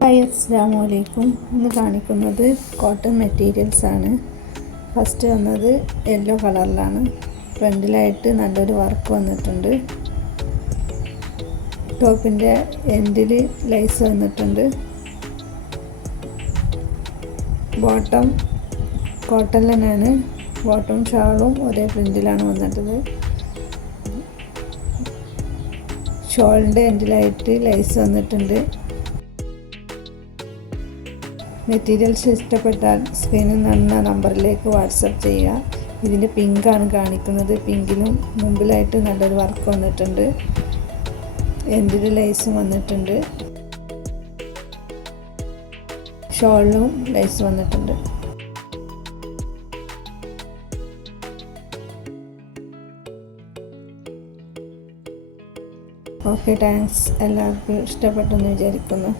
Hi, അസ്സലാമു അലൈക്കും. ഇന്ന് കാണിക്കുന്നത് കോട്ടൺ മെറ്റീരിയൽസ് ആണ്. ഫസ്റ്റ് വന്നത് യെല്ലോ കളറിലാണ്. ഫ്രണ്ടിലായിട്ട് നല്ലൊരു വർക്ക് വന്നിട്ടുണ്ട്. ടോപ്പിൻ്റെ എൻഡിൽ ലൈസ് വന്നിട്ടുണ്ട്. ബോട്ടം കോട്ടൺ തന്നെയാണ്. ബോട്ടം ഷാളും ഒരേ പ്രിൻറ്റിലാണ് വന്നിട്ടത്. ഷോളിൻ്റെ എൻഡിലായിട്ട് ലൈസ് വന്നിട്ടുണ്ട്. മെറ്റീരിയൽസ് ഇഷ്ടപ്പെട്ടാൽ സ്ക്രീനിൽ കാണുന്ന നമ്പറിലേക്ക് വാട്സപ്പ് ചെയ്യുക. ഇതിൻ്റെ പിങ്കാണ് കാണിക്കുന്നത്. പിങ്കിലും മുമ്പിലായിട്ട് നല്ലൊരു വർക്ക് വന്നിട്ടുണ്ട്. എൻഡിൽ ലൈസും വന്നിട്ടുണ്ട്. ഷോളിലും ലൈസ് വന്നിട്ടുണ്ട്. Okay, thanks. എല്ലാവർക്കും ഇഷ്ടപ്പെട്ടെന്ന് വിചാരിക്കുന്നു.